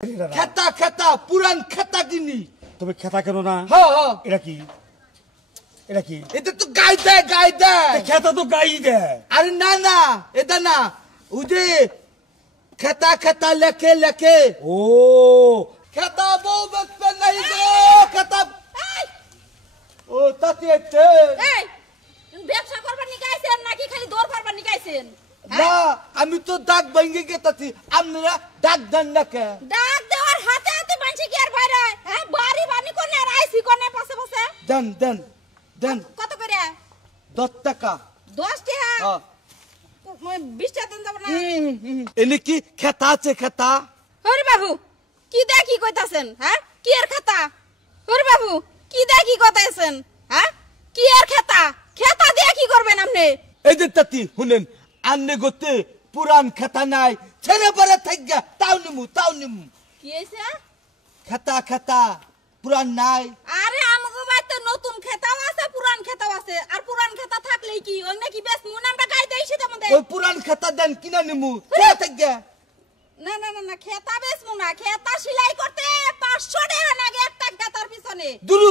খেতা খেতা পুরান খেতা কিনি। তুমি খেতা কেন না? হ্যাঁ হ্যাঁ। এটা কি? এটা কি? এটা তো গাই দেয় গাই দেয়। খেতা তো গাই দেয়। আরে না না এটা না ওই যে খেতা খেতা লেখে লেখে। ও খেতা বউ বেচতে নাই গো খেতা। ও তাতে এতে এই ব্যবসা করবার নিকাইছেন নাকি খালি দৌড় পারবার নিকাইছেন? না আমি তো দাগ ভেঙে গেতাছি আপনারা দাগ দেন না কে? ডাক দেওয়ার হাতে হাতে মানছি কি আর বাইরে হ্যাঁ বাড়ি বানি কোনে আর আইসি কোনে পাশে পাশে দেন দেন দেন। কত করে? 10 টাকা। 10 টাকা? হ্যাঁ। 20 টাকা দেন যাব না? এনে কি খেতা আছে খেতা? হরি বাবু কি দা কি কইতাছেন হ্যাঁ? কি আর খাতা? হরি বাবু কি দা কি কইতাছেন হ্যাঁ? কি আর খাতা? খাতা দিয়ে কি করবেন আপনি? এই যে তাতি শুনেন আন্নে গতে পুরান খেতা নাই ছেড়ে পরে থাকগা তাও নিমু। কি হইছে? খেতা খেতা পুরান নাই। আরে আমগো বাইতে নতুন খেতাও আছে পুরান খেতাও আছে আর পুরান খেতা থাকলেই কি ওই নাকি বেশ মুন আমরা গাই দেইছি তোমাদের। ওই পুরান খেতা দেন কিনা নিমু ছেড়ে থাকগা। না না না না খেতা বেশ মুনা খেতা সেলাই করতে 500 টাকা লাগে একটা খেতার পিছনে। দুরু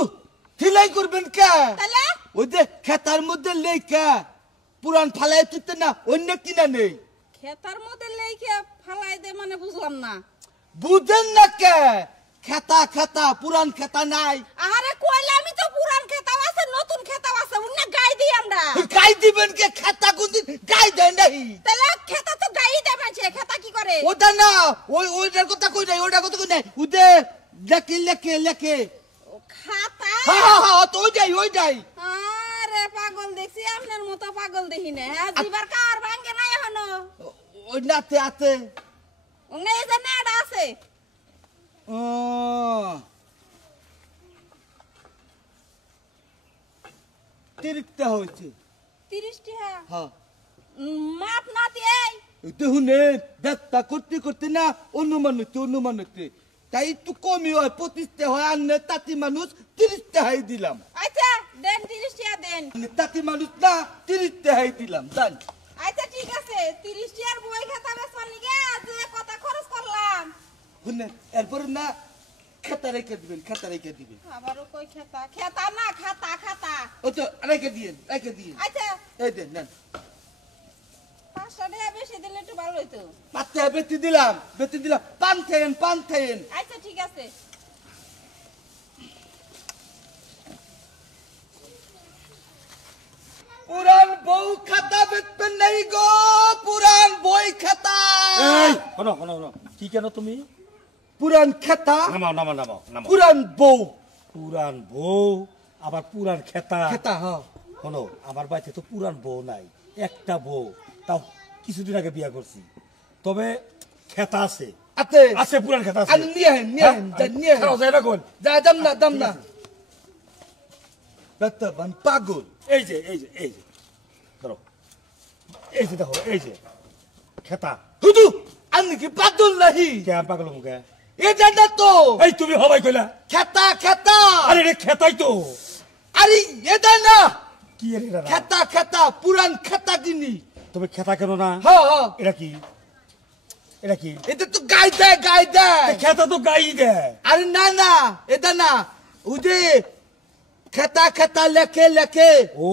সেলাই করবেন কে? তাহলে ওই যে খেতার মধ্যে লেখা পুরান ফালাই তুইতে না অন্য কিনা নেই। খেতার মধ্যে লেখে ফালাই দে মানে বুঝলাম না। বুঝেন না কে? খেতা খেতা পুরান খেতা নাই। আরে কইলে আমি তো পুরান খেতাও আছে নতুন খেতাও আছে উন্না গাই দিই আমরা। গাই দিবেন কে? খেতা কোনদিন গাই দেয় নাই। তাহলে খেতা তো গাই দেয় মাঝে খেতা কি করে? ওটা না ওইটার কথা কই নাই ওইটার কথা কই নাই উদে লেখে লেখে লেখে। ও খাতা? হ্যাঁ তো ওইটাই। আরে পাগল দেখছি আপনার মতো পাগল দেখি না হ্যাঁ জিবার কার ভাঙ্গে নাই এখনো। ওই নাতে আছে। ওনে এই যে নেড়া আছে। ও তিরিকটা হয়েছে। 30 টাকা? হ্যাঁ মাপ না দিয়ে শুনে ব্যবসা করতে করতে না অনুমান হচ্ছে তাই একটু কমই হয় 25টা হয় আর তাঁতি মানুষ 30 টাকাই দিলাম। আচ্ছা দেন 30 টাকা দেন। তাঁতি মানুষ না 30 টাকাই দিলাম জান। আচ্ছা ঠিক আছে 30 টাকার বই খাতা বেচবার নিগে আজ কত খরচ করলাম। শুনে এরপর না খাতা রেখে দিবেন আবারও কই খেতা খেতা না খাতা খাতা। ও তো রেখে দিন আচ্ছা এই দেন নেন 500 টাকা বেশি দিলে একটু ভালো হইতো। পাতে বেতি দিলাম পান থাকেন। আচ্ছা ঠিক আছে। পুরান বউ খাতা বেচবেন নাই গো পুরান বই খাতা। এই শোনো কি কেন তুমি? পুরান খাতা নামাও পুরান বউ আবার পুরান খেতা। হ্যাঁ শোনো আমার বাড়িতে তো পুরান বউ নাই, একটা বউ, তাও কিছুদিন আগে বিয়া করছি। তবে খেতা আছে আছে পুরান খেতা আছে। নিয়ে আহেন দাম না বেতবান পাগল। এই যে ধরো এই যে দেখো এই যে খেতা। হুদু আমি কি পাগল নাহি? কে পাগল মুখে? এটা না তো। এই তুমি হবাই কইলা খেতা আরে রে খেতাই তো। আরে এটা না কি এর এটা? খেতা পুরান খেতা কিনি। তুমি খেতা কেন না? হ্যাঁ এটা কি? এটা তো গাই দেয়। খেতা তো গাই দেয়। আরে না না এটা না ওই যে খেতা খেতা লেখে লেখে। ও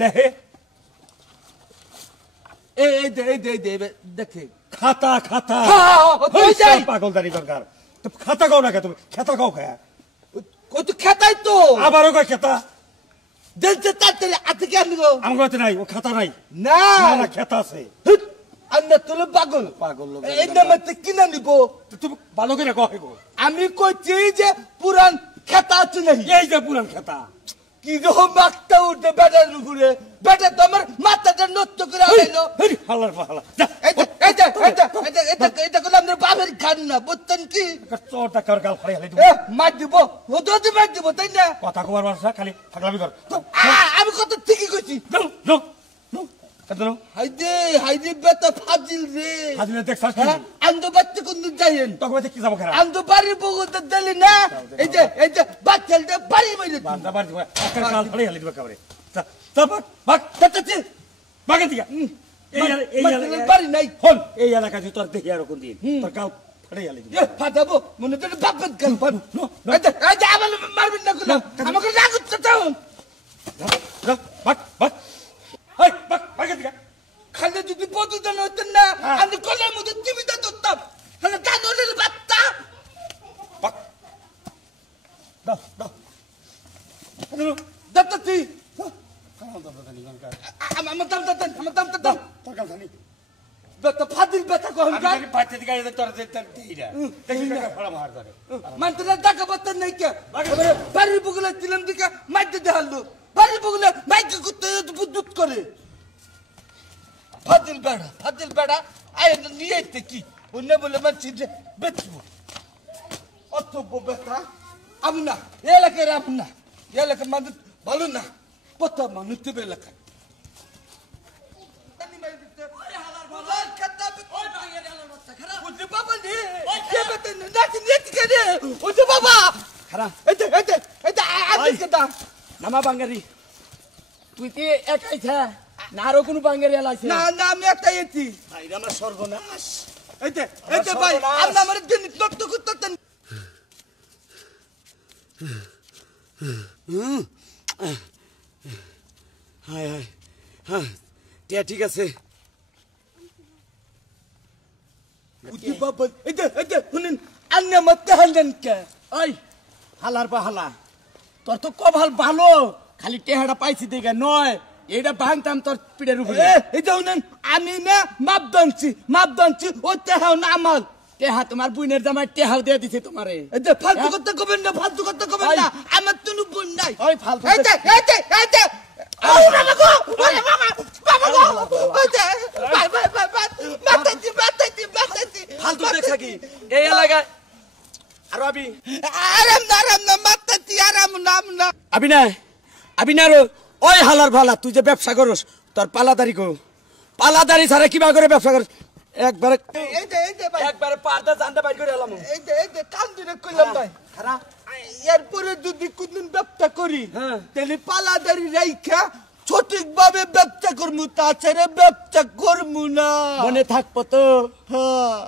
লেহে এই দেখে খাতা পাগল দাঁড়ি দরকার। খাতা গাও না কে তুমি? খেতা গাও কে? ওই তো খেতাই তো। আবারও কয় খেতা। দেখছে তাড়াতাড়ি আতে কেন গো? আমার কাছে নাই, ও খাতা নাই। না খেতা আছে। আমরা তোর পাগল এই নামে কিনা নিব। তুমি ভালো করে কহে গো। আমি কইছি যে পুরান খেতা আছে নাকি? এই যে পুরান খেতা। কি রকম মাথা উঠে বেটার উপরে বেটা তোমার মাথাটা নষ্ট করে আইলো। এটা কোন আমাদের বাপের খান না বুঝতেন কি? চোরটা কার গাল ফাড়ে হালাই মার দিব মার দিব তাই না? কথা কবার মানুষ খালি ফাগলামি কর। আমি কত ঠিকই কইছি। হাইদে বেটা ফাজিল রে। ফাজিলে দেখছাস কি? আন্দো বাচ্চা কোন যাইেন তখন বাচ্চা কি যাবো খেলা? আন্দো বাড়ির বউতে দিলি না। এই যে বাচ্চাটা বাড়ি মাইরে বান্দা বাড়ি দিব একটা গাল ফাড়ে হালাই দিব কাবরে। চা ভাগ চাচা বাগে দিয়া। এই বাড়ি নাই। হন এই এলাকা যে তোর দেখি আর কোন দিন তোর গাল এটাই আলি এ ফাটাবো মনে তো বাপের গান পান এই যে আবার মারবেন না গুলো আমাকে রাগ উঠছে তাও বাট বাট এই বাট বাট দিকা খালি যদি প্রতিদিন হতেন না আমি কলের মধ্যে টিভিতে ধরতাম তাহলে কানলের বাচ্চা বাট দাও দাও দত্ততি কামাল দাও দাও নিগানকা আমার দাম দাম টাকা জানি দত্ত ফাদিল বেটা কখন গান আমি পাঁচটা দিকে আইতে তোর দেইরা দেখি টাকা ফড়া মার ধরে মানতরা টাকা পত্র নাই কে বাড়ির বগলে দিলাম দিকে মাইতে দেখালো বাড়ির বগলে মাইকে করতে বুদ্ধুত করে ফাদিল বেড়া আয় নিয়ে আইতে কি অন্য বলে মানছি যে বেচবো অতব্য বেটা আমি না এলাকার আমি না এলাকার মানুষ ভালো না কত মানুষ দেবে এলাকায় নামা বাঙ্গারি তুই কি একাই থা না আরো কোনো বাঙ্গারি এলাইছে না না আমি একটা এটি ভাই আমার সর্বনাশ এইতে ভাই আপনি আমার দিন তত্ত্ব করতেন হাই হাই হ্যাঁ টিয়া ঠিক আছে উঠি বাবা এইতে শুনেন আন্না মতে হালেন কে ওই হালার বা হালা তোর তো কভাল ভালো খালি টেহাটা পাইছি দেখে নয় এইটা ভাঙতাম তোর পিঠের উপরে এইটা শুনেন আমি না মাপদানছি ও তেহাও না আমার টেহা তোমার বুইনের জামাই টেহাও দিয়ে দিছে তোমারে এইতে ফালতু কথা কবেন না আমার কোনো বোন নাই ওই ফালতু এইতে বাতাইছি ফালতু দেখা কি এই এলাকায় আর আরাম না মাতাইছি আরাম না আবি না রো ওই হালার ভালা তুই যে ব্যবসা করস তোর পালাদারি কো পালাদারি ছাড়া কিবা করে ব্যবসা করস একবারে এইতে ভাই একবারে পারদা জানতে বাইর করে এলাম এইতে কান দিনে কইলাম ভাই খারাপ এরপরে যদি কোনদিন ব্যবসা করি হ্যাঁ। তাহলে পালাদারি রাইখা সঠিকভাবে ব্যবসা করমু তাছাড়া ব্যবসা করমু না মনে থাকবো তো হ্যাঁ